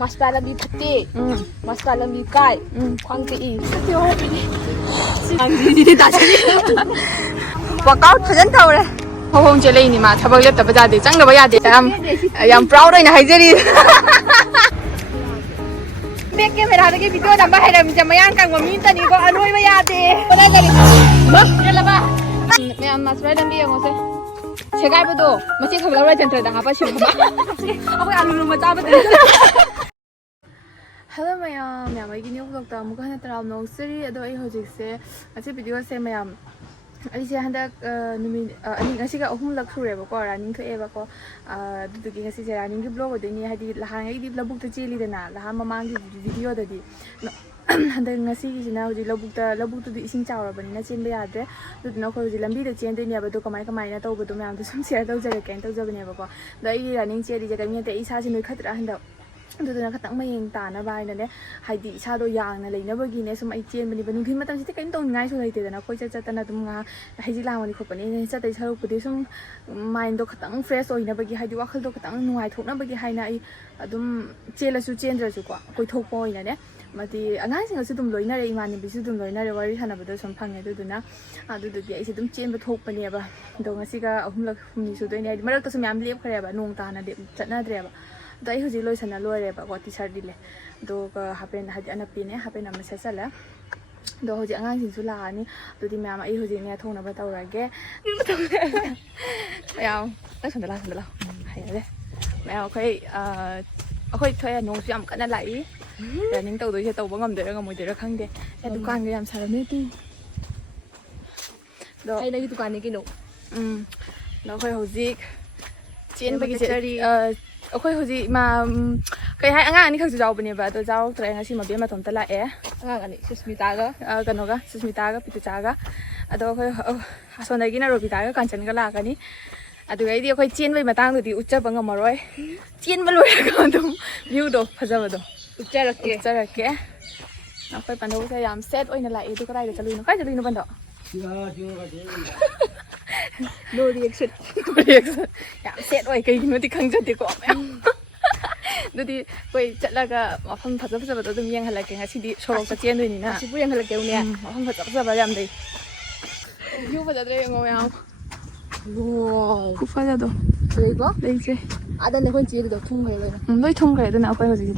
Maspa lambi pati, maspa lambi kai, kwang ti. Workout फजन तौरे हों चले नि मा थबक लेप तब जादे चंग दबा यादे याम प्राउड ओइना हाइजरी बेक के मेरा के वीडियो नंबर है रम जमयान का ममी तनी को अनोय में यादे पता जरी ये लबा मैं हम मसरा दंबी यंगोसे छेगाय बदो मचे खबला जंत्र दा हापा छिम अखोय आलू मचा बदे hello ma'am ma'am I knew blog ता मुका हना तराम नोसरी अदो आई होजिक से अच्छे वीडियो से मैम अꯩꯁꯦ ꯍꯟꯗꯛ ꯅꯨꯃꯤꯠ ꯑꯅꯤ ꯉꯁꯤꯒ ꯑꯍꯨꯝꯂꯛ ꯁꯨꯔꯦꯕꯀꯣ ꯔꯟꯅꯤꯡ ꯊꯣꯛꯑꯦꯕꯀꯣ ꯑꯗꯨꯗꯨꯒꯤ ꯉꯁꯤꯁꯦ ꯔꯟꯅꯤꯡꯒꯤ ꯕ꯭ꯂꯣꯛ ꯑꯣꯏꯗꯣꯏꯅꯤ ꯍꯥꯏꯗꯤ ꯅꯍꯥꯟꯉꯩꯗꯤ ꯂꯧꯕꯨꯛꯇ ꯆꯦꯜꯂꯤꯗꯅ ꯅꯍꯥꯟ ꯃꯃꯥꯡꯒꯤ ꯚꯤꯗꯤꯑꯣꯗꯗꯤ ꯍꯟꯗꯛ ꯉꯁꯤꯒꯤꯁꯤꯅ ꯍꯧꯖꯤꯛ ꯂꯧꯕꯨꯛꯇꯨꯗꯤ ꯏꯁꯤꯡ ꯆꯥꯎꯔꯕꯅꯤꯅ ꯆꯦꯟꯕ ꯌꯥꯗ꯭ꯔꯦ ꯑꯗꯨꯗꯨꯅ ꯑꯩꯈꯣꯏ ꯍꯧꯖꯤꯛ ꯂꯝꯕꯤꯗ ꯆꯦꯟꯗꯣꯏꯅꯦꯕ ꯑꯗꯣ ꯀꯃꯥꯏꯅ ꯇꯧꯕꯗꯣ ꯃꯌꯥꯝꯗꯣ ꯁꯨꯝ ꯁꯤꯌꯔ ꯇꯧꯖꯔꯛꯀꯦꯅ ꯇꯧꯖꯕꯅꯦꯕꯀꯣ ꯑꯗꯣ ꯑꯩꯒꯤ ꯔꯟꯅꯤꯡ ꯆꯦꯜꯂꯤꯁꯦ ꯀꯔꯤꯝ ꯅꯠꯇꯦ ꯑꯩ ꯏꯁꯥꯁꯦ ꯅꯣꯏꯈꯠꯇ꯭ꯔꯥ ꯍꯟꯗꯛ ꯑꯗꯨꯗꯨꯅ ꯈꯤꯇꯪ ꯃꯌꯦꯡ ꯇꯥꯅꯕ ꯍꯥꯏꯅꯅꯦ ꯍꯥꯏꯗꯤ ꯏꯁꯥꯗꯣ ꯌꯥꯡꯅ ꯂꯩꯅꯕꯒꯤꯅꯦ ꯁꯨꯝ ꯑꯩ ꯆꯦꯟꯕꯅꯦꯕ ꯅꯨꯡꯊꯤꯜ ꯃꯇꯝꯁꯤꯗꯤ ꯀꯔꯤꯝ ꯇꯧꯅꯤꯡꯉꯥꯏꯁꯨ ꯂꯩꯇꯦꯗꯅ ꯑꯩꯈꯣꯏ ꯆꯠꯇꯅ ꯑꯗꯨꯝ ꯉꯥꯏꯍꯥꯛ ꯍꯩꯖꯤꯛ ꯂꯥꯡꯕꯅꯤ ꯈꯣꯠꯄꯅꯤ ꯆꯠꯇꯩ ꯁꯔꯨꯛꯄꯨꯗꯤ ꯁꯨꯝ ꯃꯥꯏꯟꯗꯣ ꯈꯤꯇꯪ ꯐ꯭ꯔꯦꯁ ꯑꯣꯏꯅꯕꯒꯤ ꯍꯥꯏꯗꯤ ꯋꯥꯈꯜꯗꯣ ꯈꯤꯇꯪ ꯅꯨꯡꯉꯥꯏꯊꯣꯛꯅꯕꯒꯤ ꯍꯥꯏꯅ ꯑꯩ ꯑꯗꯨꯝ ꯆꯦꯜꯂꯁꯨ ꯆꯦꯟꯗ꯭ꯔꯁꯨꯀꯣ ꯀꯣꯏꯊꯣꯛꯄ ꯑꯣꯏꯅꯅꯦ ꯃꯗꯤ ꯑꯉꯥꯡꯁꯤꯡꯒꯁꯨ ꯑꯗꯨꯝ ꯂꯣꯏꯅꯔꯦ ꯏꯃꯥꯟꯅꯕꯤꯁꯨ ꯑꯗꯨꯝ ꯂꯣꯏꯅꯔꯦ ꯋꯥꯔꯤ ꯁꯥꯟꯅꯕꯗ ꯁꯨꯝ ꯐꯪꯉꯦ ꯑꯗꯨꯗꯨꯒꯤ ꯑꯩꯁꯦ ꯑꯗꯨꯝ ꯆꯦꯟꯕ ꯊꯣꯛꯄꯅꯦꯕ ꯑꯗꯣ ꯉꯁꯤꯒ ꯑꯍꯨꯝꯂꯛ ꯍꯨꯝꯅꯤ ꯁꯨꯗꯣꯏꯅꯦ ꯍꯥꯏꯗꯤ ꯃꯔꯛꯇꯁꯨ ꯃꯌꯥꯝ ꯂꯦꯞꯈ꯭ꯔꯦꯕ ꯅꯣꯡ ꯇꯥꯅ ꯆꯠꯅꯗ꯭ꯔꯦꯕ ꯑꯗꯣ ꯑꯩ ꯍꯧꯖꯤꯛ ꯂꯣꯏꯁꯟꯅ ꯂꯣꯏꯔꯦꯕꯀꯣ ꯇꯤ ꯁꯥꯔꯠ ꯂꯤꯠꯂꯦ ꯑꯗꯨꯒ ꯍꯥꯄꯦꯟ ꯍꯥꯏꯗꯤ ꯑꯅꯞꯄꯤꯅꯦ ꯍꯥꯄꯦꯟ ꯑꯃ ꯁꯦꯠꯆꯜꯂꯦ ꯑꯗꯣ ꯍꯧꯖꯤꯛ ꯑꯉꯥꯡꯁꯤꯡꯁꯨ ꯂꯥꯛꯑꯅꯤ ꯑꯗꯨꯗꯤ ꯃꯌꯥꯝ ꯑꯩ ꯍꯧꯖꯤꯛꯅꯦ ꯊꯣꯡꯅꯕ ꯇꯧꯔꯒꯦ ꯃꯌꯥꯝ ꯁꯣꯝꯗ ꯂꯥꯛꯑꯣ ꯍꯩꯅꯗꯦ ꯃꯌꯥꯝ ꯑꯩꯈꯣꯏ ꯊꯣꯛꯑꯦ ꯅꯣꯡꯁꯨ ꯌꯥꯝ ꯀꯟꯅ ꯂꯥꯛꯏ ꯔꯟꯅꯤꯡ ꯇꯧꯗꯣꯏꯁꯦ ꯇꯧꯕ ꯉꯝꯗꯣꯏꯔꯥ ꯉꯝꯃꯣꯏꯗꯣꯏꯔꯥ ꯈꯪꯗꯦ ꯗꯨꯀꯥꯟꯒ ꯌꯥꯝ ꯁꯥꯔꯝꯃꯦ ꯑꯗꯣ ꯑꯩꯅꯒꯤ ꯗꯨꯀꯥꯟꯅꯤ ꯀꯩꯅꯣ ꯑꯗꯣ ꯑꯩꯈꯣꯏ ꯍꯧꯖꯤꯛ ꯆꯦꯟꯕꯒꯤꯁꯦ ꯑꯩꯈꯣꯏ ꯍꯧꯖꯤꯛ ꯀꯩ ꯍꯥꯏ ꯑꯉꯥꯡ ꯑꯅꯤꯈꯛꯁꯨ ꯌꯥꯎꯕꯅꯦꯕ ꯑꯗꯣ ꯌꯥꯎꯔꯛꯇ꯭ꯔꯦ ꯉꯁꯤ ꯃꯕꯦꯝ ꯃꯇꯣꯝꯇ ꯂꯥꯛꯑꯦ ꯑꯉꯥꯡ ꯑꯅꯤ ꯁꯨꯁꯃꯤꯇꯥꯒ ꯁꯨꯁꯃꯤꯇꯥꯒ ꯄꯤꯇꯨꯆꯥꯒ ꯑꯗꯣ ꯑꯩꯈꯣꯏ ꯑꯁꯣꯝꯗꯒꯤꯅ ꯔꯣꯕꯤꯇꯥꯒ ꯀꯥꯟꯆꯟꯒ ꯂꯥꯛꯀꯅꯤ ꯑꯗꯨꯒꯩꯗꯤ ꯑꯩꯈꯣꯏ ꯆꯦꯟꯕꯒꯤ ꯃꯇꯥꯡꯗꯨꯗꯤ ꯎꯠꯆꯕ ꯉꯝꯃꯔꯣꯏ ꯆꯦꯟꯕ ꯂꯣꯏꯔꯒ ꯑꯗꯨꯝ ꯚ꯭ꯌꯨꯗꯣ ꯐꯖꯕꯗꯣ ꯎꯠꯆꯔꯛꯀꯦ ꯑꯩꯈꯣꯏ ꯄꯟꯗꯧꯁꯦ ꯌꯥꯝ ꯁꯦꯠ ꯑꯣꯏꯅ ꯂꯥꯛꯏ ꯑꯗꯨ ꯀꯗꯥꯏꯗ ꯆꯠꯂꯨꯏꯅꯣ ꯀꯥꯏ ꯆꯠꯂꯨꯏꯅꯣ ꯄꯟꯗꯧ ꯅꯣ ꯔꯤꯑꯦꯛꯁꯟ ꯌꯥꯝ ꯁꯦꯠ ꯑꯣꯏ ꯀꯩꯒꯤꯅꯣꯗꯤ ꯈꯪꯖꯗꯦꯀꯣ ꯃꯌꯥꯝ ꯑꯗꯨꯗꯤ ꯑꯩꯈꯣꯏ ꯆꯠꯂꯒ ꯃꯐꯝ ꯐꯖꯕꯗꯣ ꯑꯗꯨꯝ ꯌꯦꯡꯍꯜꯂꯛꯀꯦ ꯉꯁꯤꯗꯤ ꯁꯣꯔꯣꯛꯇ ꯆꯦꯟꯗꯣꯏꯅꯤꯅ ꯑꯁꯤꯕꯨ ꯌꯦꯡꯍꯜꯂꯛꯀꯦꯎꯅꯦ ꯃꯐꯝ ꯐꯖꯕ ꯌꯥꯝ ꯂꯩ ꯚ꯭ꯌꯨ ꯐꯖꯗ꯭ꯔꯦ ꯌꯦꯡꯉꯣ ꯃꯌꯥꯝ ꯈꯨꯐꯖꯗꯣ ꯂꯩꯀꯣ ꯂꯩꯁꯦ ꯑꯗꯅꯦ ꯑꯩꯈꯣꯏ ꯆꯦꯜꯂꯤꯗꯣ ꯊꯨꯡꯈ꯭ꯔꯦ ꯂꯣꯏꯅ ꯂꯣꯏ ꯊꯨꯡꯈ꯭ꯔꯦ ꯑꯗꯨꯅ ꯑꯩꯈꯣꯏ ꯍꯧꯖꯤꯛ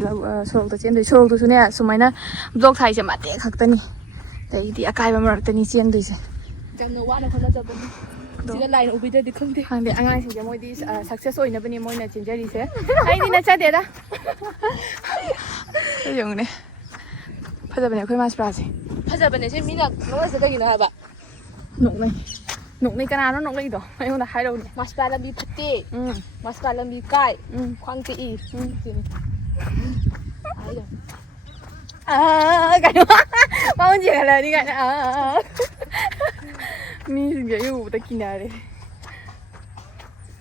ꯁꯣꯔꯣꯛꯇ ꯆꯦꯟꯗꯣꯏ ꯁꯣꯔꯣꯛꯇꯨꯁꯨꯅꯦ ꯁꯨꯃꯥꯏꯅ ꯕ꯭ꯂꯣꯛ ꯊꯥꯏꯁꯦ ꯃꯇꯦꯛ ꯈꯛꯇꯅꯤ ꯑꯗꯩꯗꯤ ꯑꯀꯥꯏꯕ ꯃꯔꯛꯇꯅꯤ ꯆꯦꯟꯗꯣꯏꯁꯦ ꯌꯥꯝꯅ ꯋꯥꯅ ꯍꯣꯠꯅꯖꯕꯅꯤ ꯁꯤꯗ ꯂꯥꯏꯅ ꯎꯕꯤꯗ꯭ꯔꯗꯤ ꯈꯪꯗꯦ ꯑꯉꯥꯡꯁꯤꯡꯁꯦ ꯃꯣꯏꯗꯤ ꯁꯛꯁꯦꯁ ꯑꯣꯏꯅꯕꯅꯤ ꯃꯣꯏꯅ ꯆꯦꯟꯖꯔꯤꯁꯦ ꯑꯩꯗꯤ ꯅꯠꯆꯗꯦꯗ ꯌꯦꯡꯉꯨꯅꯦ ꯐꯖꯕꯅꯦ ꯑꯩꯈꯣꯏ ꯃꯥꯁꯄ꯭ꯔꯥꯁꯦ ꯐꯖꯕꯅꯦ ꯁꯤ ꯃꯤꯅ ꯅꯣꯛꯅꯁꯦ ꯀꯩꯒꯤꯅꯣ ꯍꯥꯏꯕ ꯅꯣꯛꯅꯩ ꯀꯅꯥꯅꯣ ꯅꯣꯛꯅꯩꯗꯣ ꯑꯩꯉꯣꯟꯗ ꯍꯥꯏꯔꯛꯎꯅꯦ ꯃꯁꯄꯥ ꯂꯝꯕꯤ ꯐꯠꯇꯦ ꯃꯁꯄꯥ ꯂꯝꯕꯤ ꯀꯥꯏ ꯈ꯭ꯋꯥꯡ ꯇꯦꯛꯏ ꯀꯩꯅꯣ ꯃꯉꯣꯟ ꯆꯦꯜꯍꯜꯂꯅꯤ ꯀꯥꯏꯅ ꯃꯤꯁꯤꯡꯁꯦ ꯑꯩ ꯎꯕꯗ ꯀꯤꯅꯔꯦ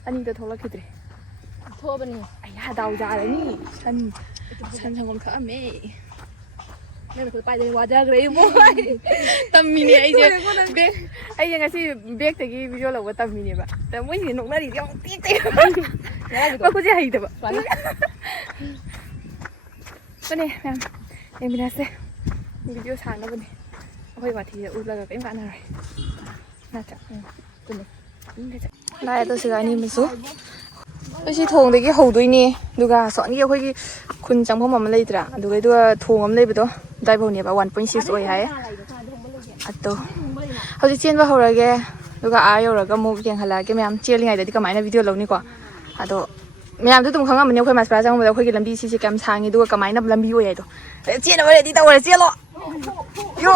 ꯑꯅꯤꯗ ꯊꯣꯛꯂꯛꯈꯤꯗ꯭ꯔꯦ ꯊꯣꯛꯑꯕꯅꯤ ꯑꯩ ꯗꯥꯎ ꯌꯥꯔꯅꯤ ꯁꯟ ꯁꯪꯒꯣꯝ ꯊꯛꯑꯝꯃꯦ ꯅꯪꯅ ꯄꯥꯏꯗꯅ ꯋꯥꯖꯈ꯭ꯔꯦ ꯏꯕꯣ ꯇꯝꯃꯤꯅꯦ ꯑꯩꯁꯦ ꯉꯁꯤ ꯕꯦꯛꯇꯒꯤ ꯚꯤꯗꯤꯑꯣ ꯂꯧꯕ ꯇꯝꯃꯤꯅꯦꯕ ꯃꯣꯏꯁꯤꯡꯁꯦ ꯅꯣꯛꯅꯔꯤꯁꯦ ꯌꯥꯝ ꯇꯦꯛ ꯃꯈꯨꯠꯁꯦ ꯍꯩꯇꯕ ꯃꯌꯥꯝ ꯌꯦꯡꯃꯤꯟꯅꯁꯦ ꯚꯤꯗꯤꯑꯣ ꯁꯥꯡꯅꯕꯅꯦ ꯑꯩꯈꯣꯏ ꯋꯥꯊꯤꯁꯦ ꯎꯠꯂꯒ ꯀꯔꯤꯝ ꯀꯥꯟꯅꯔꯣꯏ ꯅꯠꯇ꯭ꯔꯥ ꯂꯥꯛꯑꯦ ꯑꯗꯣ ꯁꯤꯒ ꯑꯅꯤ ꯑꯃꯁꯨ ꯑꯩꯈꯣꯏ ꯁꯤ ꯊꯣꯡꯗꯒꯤ ꯍꯧꯗꯣꯏꯅꯦ ꯑꯗꯨꯒ ꯁꯣꯟꯒꯤ ꯑꯩꯈꯣꯏꯒꯤ ꯈꯨꯟ ꯆꯪꯐꯝ ꯑꯃ ꯂꯩꯇ꯭ꯔꯥ ꯑꯗꯨꯒꯊꯣꯡ ꯑꯃ ꯂꯩꯕꯗꯣ ꯑꯗꯨꯋꯥꯏꯐꯥꯎꯅꯦꯕ 1.6 ꯑꯣꯏ ꯍꯥꯏꯌꯦ ꯑꯗꯣ ꯍꯧꯖꯤꯛ ꯆꯦꯟꯕ ꯍꯧꯔꯒꯦ ꯑꯗꯨꯒ ꯌꯧꯔꯒ ꯑꯃꯨꯛ ꯌꯦꯡꯍꯜꯂꯛꯑꯒꯦ ꯃꯌꯥꯝ ꯆꯦꯜꯂꯤꯉꯩꯗꯗꯤ ꯀꯃꯥꯏꯅ ꯚꯤꯗꯤꯑꯣ ꯂꯧꯅꯤꯀꯣ ꯑꯗꯣ ꯃꯌꯥꯝꯁꯨ ꯑꯗꯨꯝ ꯈꯪꯉꯝꯃꯅꯤ ꯑꯩꯈꯣꯏ ꯃꯥꯁꯄ꯭ꯔꯥ ꯆꯪꯕꯗ ꯑꯩꯈꯣꯏꯒꯤ ꯂꯝꯕꯤ ꯁꯤꯁꯦ ꯀꯌꯥꯝ ꯁꯥꯡꯉꯤ ꯑꯗꯨꯒ ꯀꯃꯥꯏꯅ ꯂꯝꯕꯤ ꯑꯣꯏ ꯍꯥꯏꯗꯣ ꯆꯦꯟꯅꯕ ꯔꯦꯗꯤ ꯇꯧꯔꯦ ꯆꯦꯜꯂꯣ ꯌꯣ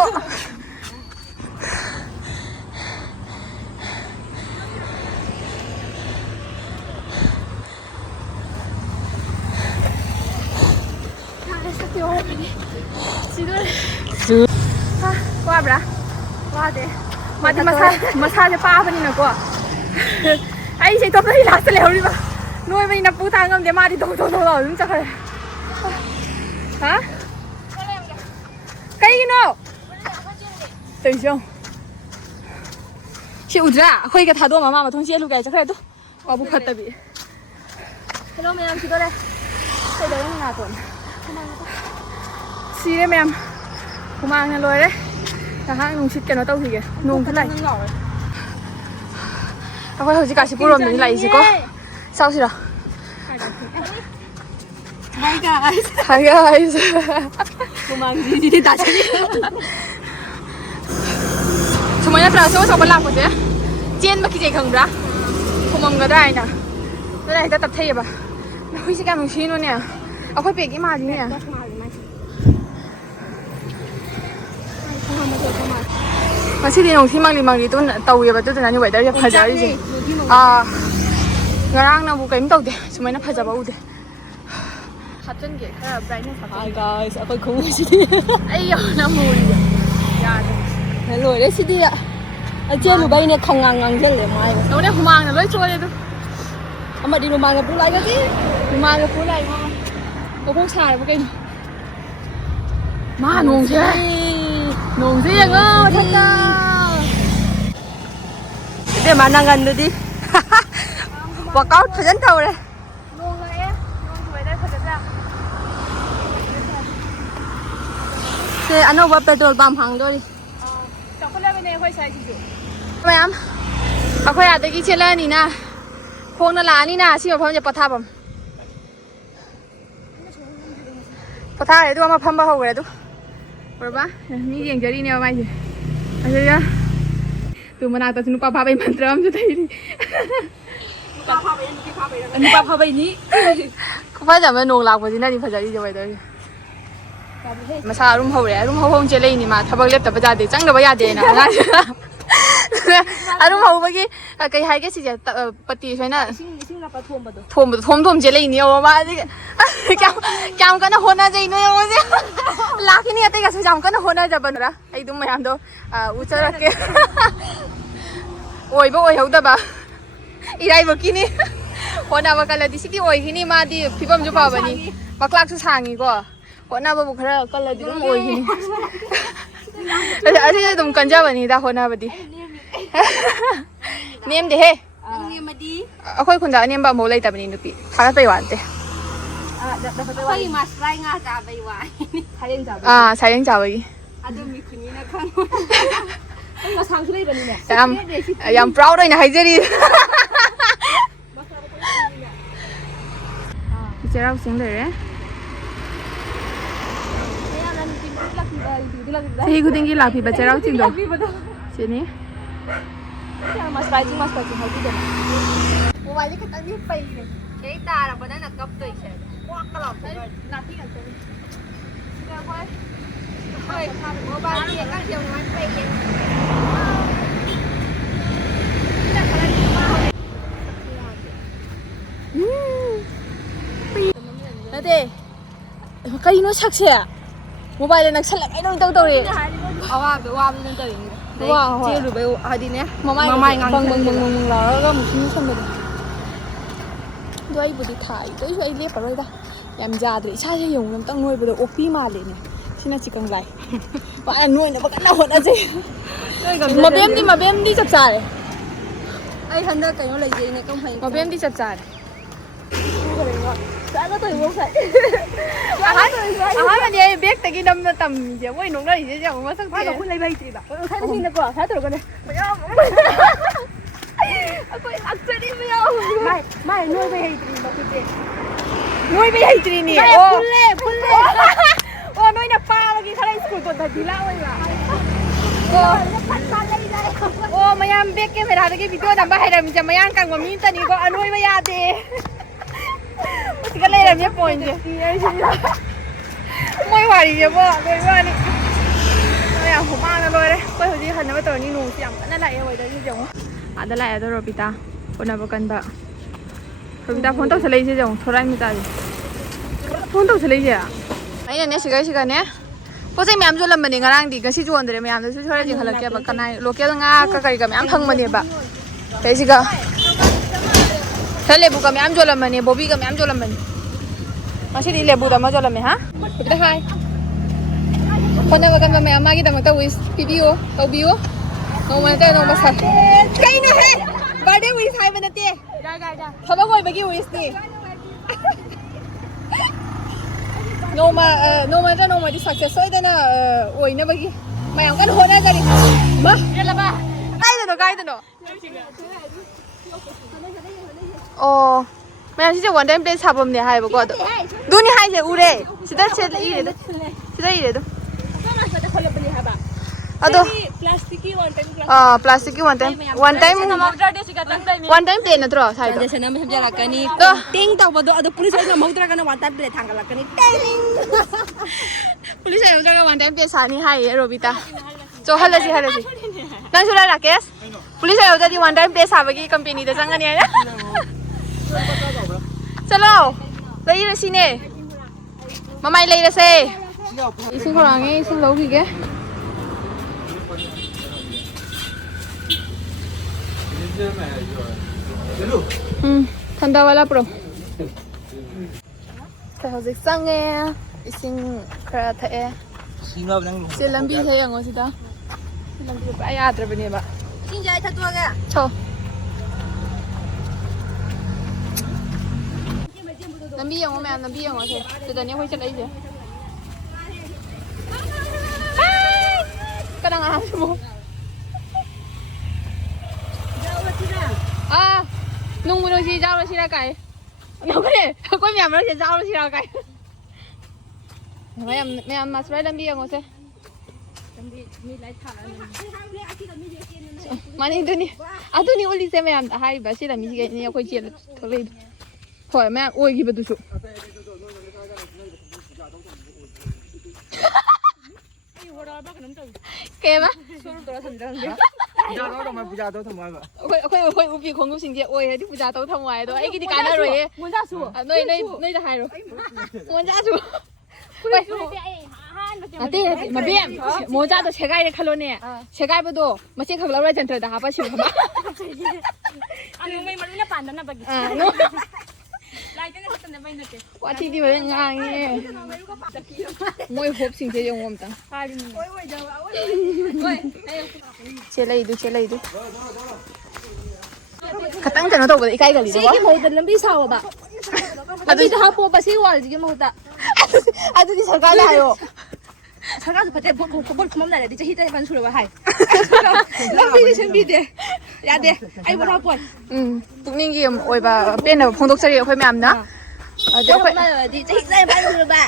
ꯋꯥꯕ꯭ꯔꯥ ꯋꯥꯗꯦ ꯃꯥꯗꯤ ꯃꯁꯥꯁꯦ ꯄꯥꯕꯅꯤꯅꯀꯣ ꯑꯩꯁꯦ ꯏꯇꯣꯝꯇꯗꯤ ꯂꯥꯁꯇ ꯂꯩꯍꯧꯔꯤꯕ ꯅꯣꯏꯕꯅꯤꯅ ꯄꯨ ꯊꯥꯡ ꯉꯝꯗꯦ ꯃꯥꯗꯤ ꯊꯣꯛ ꯑꯗꯨꯝ ꯆꯠꯈ꯭ꯔꯦ ꯍꯥ ꯀꯩꯒꯤꯅꯣ ꯇꯧꯏꯁꯦ ꯁꯤ ꯎꯗ꯭ꯔꯥ ꯑꯩꯈꯣꯏꯒ ꯊꯥꯗꯣꯛꯑꯝꯃ ꯃꯥ ꯃꯊꯣꯡ ꯆꯦꯜꯂꯨ ꯀꯥꯏ ꯆꯠꯈ꯭ꯔꯦ ꯑꯗꯣ ꯋꯥꯕꯨ ꯐꯠꯇꯕꯤ ꯍꯦꯔꯣ ꯃꯌꯥꯝ ꯁꯤꯗꯣꯔꯦ ꯀꯩꯗꯧꯔꯦ ꯅꯥꯇꯣꯟ ซีได้แม่ผมมาเนี่ยเลยเด้แต่ห้างนุ่งชิดกันว่าเต้าสีแกนุ่งเท่าไหร่เอาไปเขาจะกาชิบุรมอยู่ที่ไหนสิก็เศร้าสิหรอ Hi guys. Hi guys. Kumang di tashi. Semuanya terasa sama belak aja ya. Jen bagi saya kang bra. Kumam gak ada ina. Ada kita tetap thay ba. Aku sih kan mungkin ni ya. Aku pergi mana ni ya. Masih di nong timang itu tahu ya betul nanti weather ya pajar sih. Ngarang na bukan tahu deh. Semuanya pajar bau deh. Hatan ke, kaya brightness hatan. Hi guys, ako kung sidi. Ayaw na muli. Yan. Hello, re sidi ya. Aje lu bay ne khongang je le mai. Đâu đấy humang na loi choi đấy. Ama di rumah ngapu lai ka ti. Humang ga pulai ma. Ko phok sa đấy cái. Ma nong thế. Nong thế ngơ thật da. Để mà nangan nu di. Workout phải dẫn đầu đấy. Nong là em. Nong tuổi đây thật da. Thế anh đâu petrol pump hàng đôi đi. Chẳng có lẽ bên này hơi sai gì. Mày am. Aku ya tadi cila ni na. Khong na la ni na, si ma pham je patha pam. Patha le tu ma pham ba ho gre tu. Berapa? Ni yang jadi ni mai je. Aja ya. Tu mana ta sinu pa pha bai mantram ju thai ni. Anh pa pha bai ni. Ko pha ja ma nong lak pa ji na ni pha ja ji je bai dai. Masa room ho re, room ho hong je le ni ma thabak lep ta ba ja de, chang da ba ya de na. Room ho ba ki kai hai ke si je pati sai na. Sing na pa thom ba do. Thom je le ni o ma ji. Kyam kana hona jai no o je. Laki ni ate ka su jam kana hona ja ban ra. Ai dum mayam do uchara ke. Oi ba oi ho da ba. Irai ba ki ni. Hona ba kala di siki oi ki ni ma di phibam ju pa ba ni. Baklak su sangi ko. Hona ba bu khara kala di dum oi ki ni. Ase dum kanja ba ni da hona ba di. Nem de he. Ang ni madi. Akhoi khun da nem ba mo lai ta ba ni nupi. Tha pai wan te. Khoi mas rai nga ta bai wa. Sayang ja. Sayang ja ba gi. Adu mi khuni na khang. Ang masang sui ba ni ne. Yam proud oi na hai je ri. Chị rau xính để đấy. Thì cứ tính là thì bà chị rau xính rồi. Chị ní. Mas paging hai di. Mobile ka tang ni pai ne. Kay ta ra ba na kap to ise. Wa ka la. Na ti kan to. Ga boy. Hoy, mobile ni ka diam man pai ke. Nade. Kay no sakse. Mobile nak salak ai no tau tau re. Awa be wa ni to yin. Wow. Che lu be hadi ne. Mamai bang la ga mu sin sam de. Doi bu di thai, doi ai le pa roi da. Yam ja de cha che yong lam tang noi bu de opi ma le ne. Sina chi kang lai. Ba ai noi na ba kan na hot a je. Ma bem di chap cha re. Ai handa kai no lai je ne kam hai. Ma bem di chap cha re. Sa ga to wo sai. Mà vậy biết tại cái đâm tầm giờ quay nụ đây chứ chẳng có sắc Ba kun lai bai tri ba. Sai ni na ko, sai to ko ne. Aku actually meo. Mai noi bai hai tri ba ku je. Nuôi bị hay gì nè? Pun le. Ô nuôi nè pa lagi khai school tuần thật gì lão ấy mà. Ô mày em biết cái mày làm cái video làm ba hay làm chả mày ăn càng của mình tani có nuôi mày ăn đi. Chỉ có lên làm nhấp mồi gì? Môi hoài gì vậy? Môi hoài đi. Mày ăn hổ mang rồi đấy. Quay hồi gì hình nó bây giờ đi nụ chẳng nó lại vậy đấy như giống. Ada lại rồi pita. Còn nào cần ba. Pita phone tao sẽ lấy chứ giống. Thôi anh mình ta đi. Phone tao sẽ lấy gì à? Mấy này siga nè. Pose mày am làm mình ngarang di kasi jual dari mày am tu suara jeng halak ya bahkan naik lokal nga kakari kami am thang mani ba. Thế siga. Thế lebu kami am jual mani, bobi kami am jual mani. Masih di lebu dah mau jual mani ha? Kita hai. Kau nak makan mami ama kita makan wis PBO, tau bio. Nong mana teh nong besar. Kain na he. Birthday wis hai mana teh? Dah. Kau kau bagi wis ni. ꯅꯣꯡꯃꯗꯤ success ꯁꯣꯏꯗꯅ ꯑꯣꯏꯅꯕꯒꯤ ꯃꯌꯥꯝ ꯀꯟꯅ ꯍꯣꯠꯅꯖꯔꯤ ꯃꯥ ꯀꯥꯏꯗꯅꯣ ꯑꯣ ꯃꯌꯥꯝ ꯁꯤꯁꯦ ꯋꯥꯟ ꯇꯥꯏꯝ ꯄ꯭ꯂꯦꯠ ꯁꯥꯐꯝꯅꯦ ꯍꯥꯏꯕꯀꯣ ꯑꯗꯣ ꯑꯗꯨꯅꯤ ꯍꯥꯏꯁꯦ ꯎꯔꯦ ꯁꯤꯗ ꯏꯔꯦꯗ ꯑꯗꯣ ꯄ꯭ꯂꯥꯁꯇꯤꯛꯀꯤ ꯋꯥꯟ ꯇꯥꯏꯝ ꯄ꯭ꯂꯦꯠ ꯅꯠꯇ꯭ꯔꯣ ꯁꯥꯏꯗꯣ ꯁꯦꯝꯖꯔꯛꯀꯅꯤ ꯇꯦꯡ ꯇꯧꯕꯗꯣ ꯑꯗꯣ ꯄꯨꯂꯤꯁ ꯑꯣꯏꯅ ꯉꯝꯍꯧꯗ꯭ꯔꯒꯅ ꯋꯥꯟ ꯇꯥꯏꯝ ꯄ꯭ꯂꯦꯠ ꯊꯥꯡꯒꯠꯂꯛꯀꯅꯤ ꯄꯨꯂꯤꯁ ꯌꯧꯗ꯭ꯔꯒ ꯋꯥꯟ ꯇꯥꯏꯝ ꯄ꯭ꯂꯦꯠ ꯁꯥꯅꯤ ꯍꯥꯏꯌꯦ ꯔꯣꯕꯤꯇꯥ ꯆꯣꯍꯜꯂꯁꯤ ꯅꯪꯁꯨ ꯂꯥꯛ ꯔꯥꯀꯦꯁ ꯄꯨꯂꯤꯁ ꯌꯧꯗ꯭ꯔꯗꯤ ꯋꯥꯟ ꯇꯥꯏꯝ ꯄ꯭ꯂꯦꯠ ꯁꯥꯕꯒꯤ ꯀꯝꯄꯦꯅꯤꯗ ꯆꯪꯒꯅꯤ ꯍꯥꯏꯅ ꯆꯠꯂꯣ ꯂꯩꯔꯁꯤꯅꯦ ꯃꯃꯥꯏ ꯂꯩꯔꯁꯦ इसी को आगे इसे लोगी के ठंडा वाला प्रो हजिक चंगे इसिंग खरा थए से लंबी है यंगो सिदा लंबी बा याद्रबने बा इसिंग जाय थतोगे छो लंबी यंगो मैम लंबी यंगो से सिदाने होय चलैसे kadang ahas mo nung mo si jao si ra kai no kare ko mi amro si jao si ra kai mayam masrai lambi ang ose lambi mi lai tha mani aduni uli se mayam da hai ba si lambi si ni ko che tholei hoi mayam oi gi ba du su Kema? Khoi upi khonggu singje oi hadi puja tau thamwai do ai ki kana roi monja su noi da hai ro monja su ate mabem monja do segai re khalo ne segai ba do mache khaglaw ra jantra da ha pa sim khama anu mai malu na pan na bagi no lai te na satna bai na te wati di ba ngang ye moi hop sing je yong om ta oi chelai du khatang kano tawba ikai gali do sigi mauda lambi sawa ba adu da hapo ba si wal ji mauda adu di sarkar la hayo sarkar du phate bol khomam la di chahi ta ban sura ba hai lambi di sembi de ya de ai ba ha poi tukning gi oi ba pen na phongdok sari akhoi myam na adu akhoi di chahi ta ban sura ba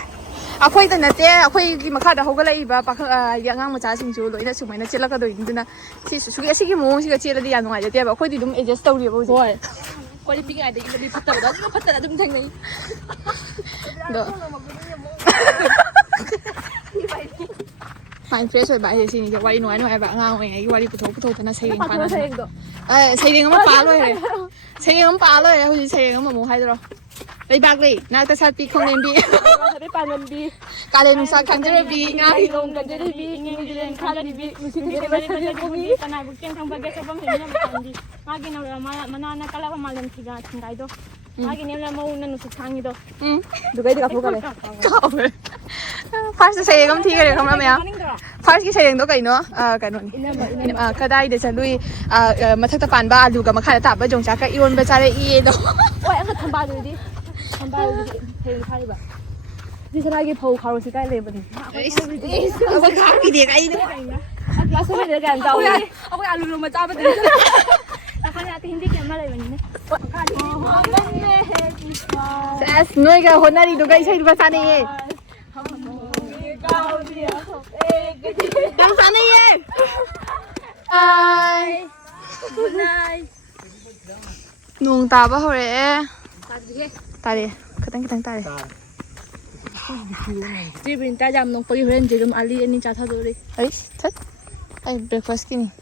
akhoi da nate akhoi gi makha da hogala iba pakha yangang macha sing ju loina sumaina chelaka do induna si sugi asigi mo si ga chela di ya nungai de ba akhoi di dum adjust tawri ba hoji hoi ko di pinga de lambi phatta ba da phatta da dum thang nei do Fine fresh oi ba he si ni je wari noi ba ngang oi ngai wari puthok thana saireng pa na saireng ma pa loi re saireng ma pa loi hoji saireng ma mo hai do lấy bạc đi, nào ta sát pi không nên bi, cả lên nusa khăn chơi bi, ngay long kan jadi bi ingin jadi khal di bi mesti kita bersama kami tanah bukti yang bagai sebab hanya bertandi lagi nak mana kalau malam tiga tinggal itu lagi ni lah mau nusuk tangi itu dugai di kapur kale first saya kamu tiga kamu apa ya first kita yang tu kai no kai no ni kadai deh celui masak tepan ba alu ka makan tak ba jong cakap iwan becara iye do wah aku tambah dulu di tambah dulu hei kali ba di sana lagi pau karo si kai le ba ni apa kaki dia kai itu langsung dia kan tahu aku alu rumah apa tu aku ni hati hindi kemana le ba ni Ses noi ka honari do guys sai basa ni ye basa ni ye ai nai nung ta ba hore tare katang tare ji bin ta jam nong pagi horen jerum ali ani cha tha do re ai that ai breakfast kini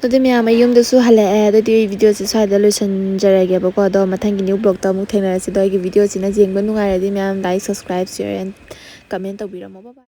Tadi miyam ayum da su hala da di video si sai da lotion jarage ba ko do mathangi new blog ta mu thena si do gi video si na jeng ba nungai ra di miyam like subscribe share and comment to bi ra mo ba